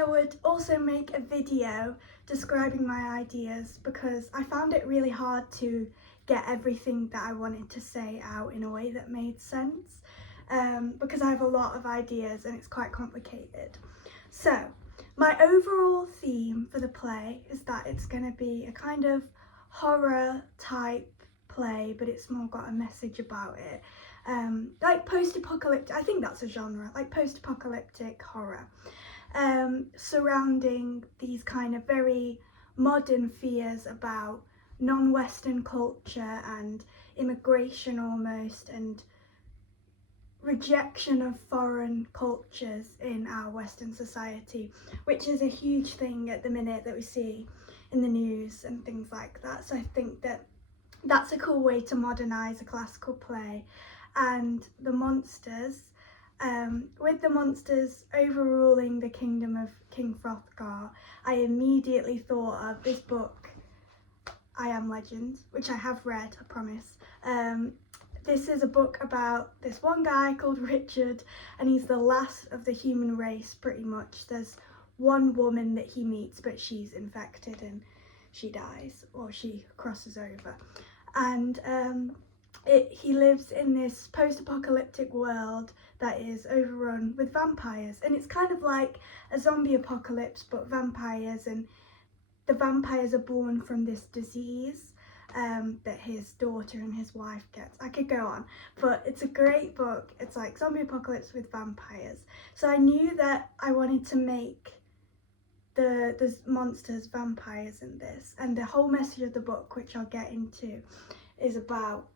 I would also make a video describing my ideas because I found it really hard to get everything that I wanted to say out in a way that made sense, because I have a lot of ideas and it's quite complicated. So my overall theme for the play is that it's going to be a kind of horror type play, but it's more got a message about it, like post-apocalyptic. I think that's a genre, like post-apocalyptic horror, surrounding these kind of very modern fears about non-Western culture and immigration almost, and rejection of foreign cultures in our Western society, which is a huge thing at the minute that we see in the news and things like that. So I think that that's a cool way to modernise a classical play. And the monsters, with the monsters overruling the kingdom of King Hrothgar, I immediately thought of this book, I Am Legend, which I have read, I promise. This is a book about this one guy called Richard, and he's the last of the human race pretty much. There's one woman that he meets, but she's infected and she dies, or she crosses over. And he lives in this post-apocalyptic world that is overrun with vampires, and it's kind of like a zombie apocalypse but vampires, and the vampires are born from this disease that his daughter and his wife gets. I could go on, but it's a great book. It's like zombie apocalypse with vampires. So I knew that I wanted to make the monsters vampires in this, and the whole message of the book, which I'll get into, is about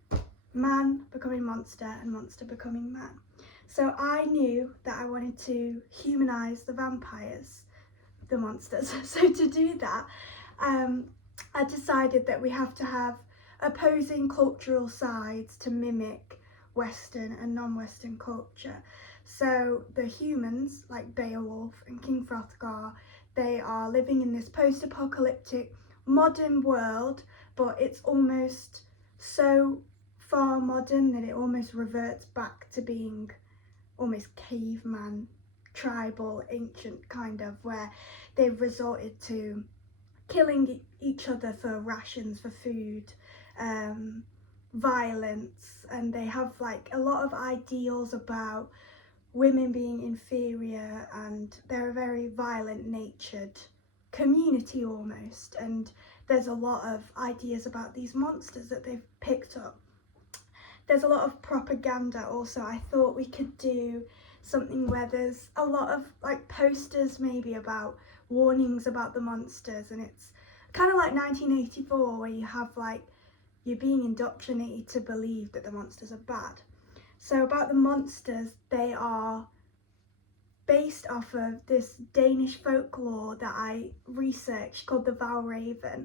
man becoming monster and monster becoming man. So I knew that I wanted to humanise the vampires, the monsters. So to do that, I decided that we have to have opposing cultural sides to mimic Western and non-Western culture. So the humans, like Beowulf and King Hrothgar, they are living in this post-apocalyptic modern world, but it's almost so far modern that it almost reverts back to being almost caveman, tribal, ancient kind of, where they've resorted to killing each other for rations, for food, violence, and they have like a lot of ideals about women being inferior, and they're a very violent natured community almost, and there's a lot of ideas about these monsters that they've picked up. There's a lot of propaganda also. I thought we could do something where there's a lot of like posters maybe about warnings about the monsters, and it's kind of like 1984 where you have like you're being indoctrinated to believe that the monsters are bad. So about the monsters, they are based off of this Danish folklore that I researched called the Valraven.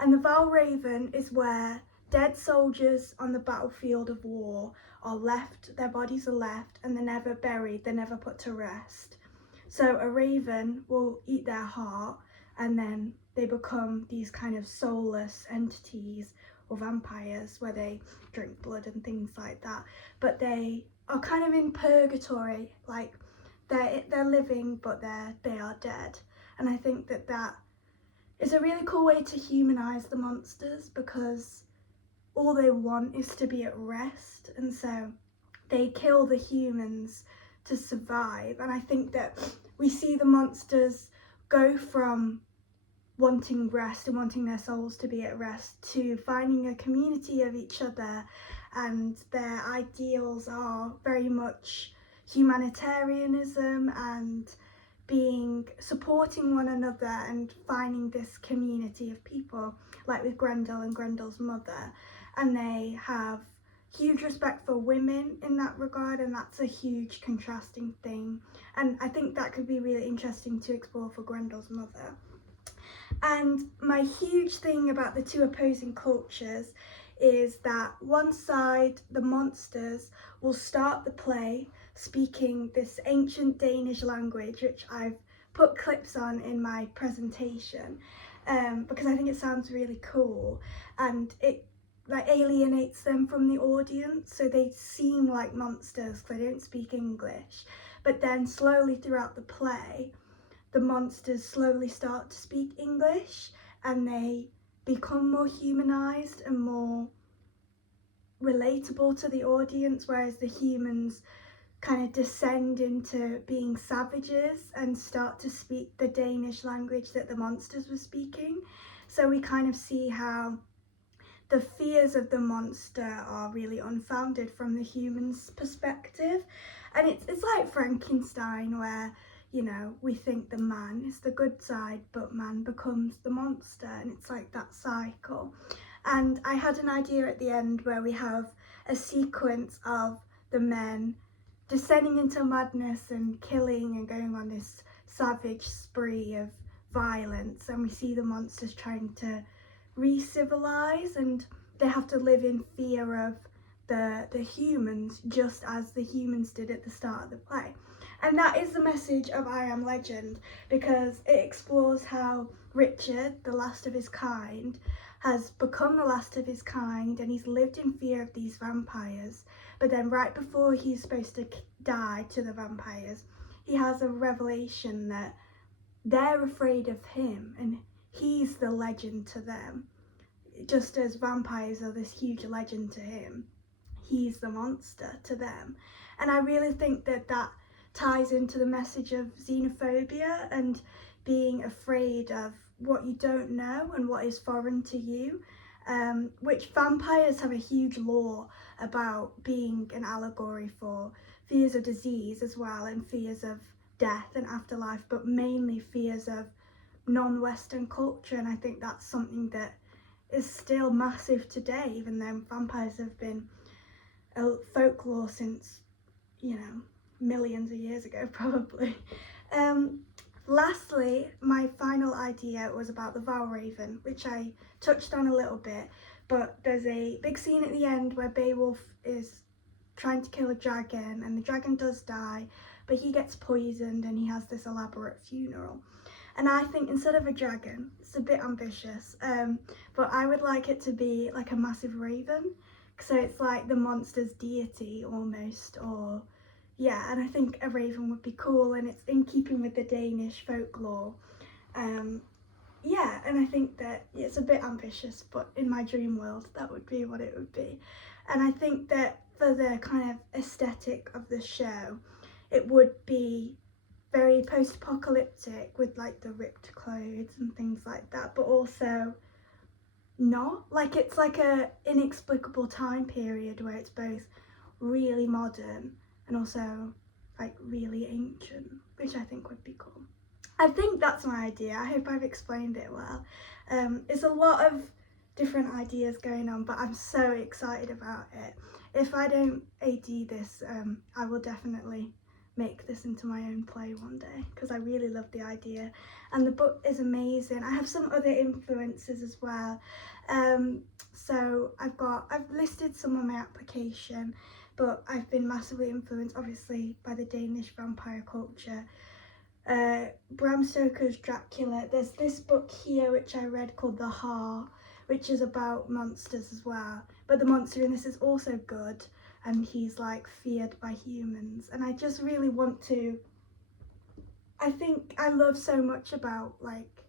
And the Valraven is where dead soldiers on the battlefield of war are left, their bodies are left, and they're never buried, they're never put to rest. So a raven will eat their heart, and then they become these kind of soulless entities, or vampires, where they drink blood and things like that. But they are kind of in purgatory, like they're living but they are dead. And I think that that is a really cool way to humanise the monsters, because all they want is to be at rest, and so they kill the humans to survive. And I think that we see the monsters go from wanting rest and wanting their souls to be at rest to finding a community of each other, and their ideals are very much humanitarianism and supporting one another and finding this community of people, like with Grendel and Grendel's mother. And they have huge respect for women in that regard, and that's a huge contrasting thing, and I think that could be really interesting to explore for Grendel's mother. And my huge thing about the two opposing cultures is that one side, the monsters, will start the play speaking this ancient Danish language, which I've put clips on in my presentation, because I think it sounds really cool, and it like alienates them from the audience, so they seem like monsters because they don't speak English. But then slowly throughout the play, the monsters slowly start to speak English and they become more humanized and more relatable to the audience, whereas the humans kind of descend into being savages and start to speak the Danish language that the monsters were speaking. So we kind of see how the fears of the monster are really unfounded from the human's perspective. And it's like Frankenstein, where, you know, we think the man is the good side, but man becomes the monster, and it's like that cycle. And I had an idea at the end where we have a sequence of the men descending into madness and killing and going on this savage spree of violence, and we see the monsters trying to re-civilize, and they have to live in fear of the humans, just as the humans did at the start of the play. And that is the message of I Am Legend, because it explores how Richard, the last of his kind, has become the last of his kind, and he's lived in fear of these vampires. But then right before he's supposed to die to the vampires, he has a revelation that they're afraid of him and he's the legend to them. Just as vampires are this huge legend to him, he's the monster to them. And I really think that that ties into the message of xenophobia and being afraid of what you don't know and what is foreign to you, which vampires have a huge lore about being an allegory for fears of disease as well, and fears of death and afterlife, but mainly fears of non-Western culture. And I think that's something that is still massive today, even though vampires have been a folklore since, you know, millions of years ago probably. Lastly, my final idea was about the Valraven, which I touched on a little bit, but there's a big scene at the end where Beowulf is trying to kill a dragon, and the dragon does die, but he gets poisoned and he has this elaborate funeral. And I think instead of a dragon, it's a bit ambitious, but I would like it to be like a massive raven, so it's like the monster's deity almost, or yeah, and I think a raven would be cool, and it's in keeping with the Danish folklore. Yeah, and I think that it's a bit ambitious, but in my dream world, that would be what it would be. And I think that for the kind of aesthetic of the show, it would be very post-apocalyptic with like the ripped clothes and things like that, but also not. Like it's like a inexplicable time period where it's both really modern and also like really ancient, which I think would be cool. I think that's my idea. I hope I've explained it well. It's a lot of different ideas going on, but I'm so excited about it. If I don't AD this, I will definitely make this into my own play one day, because I really love the idea and the book is amazing. I have some other influences as well. So I've listed some on my application, but I've been massively influenced obviously by the Danish vampire culture. Bram Stoker's Dracula. There's this book here which I read called The Haar, which is about monsters as well, but the monster in this is also good, and he's like feared by humans. And I just really want to, I think I love so much about like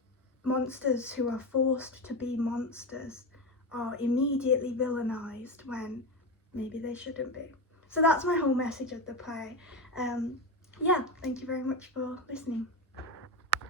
monsters who are forced to be monsters are immediately villainized when maybe they shouldn't be. So that's my whole message of the play. Yeah, thank you very much for listening.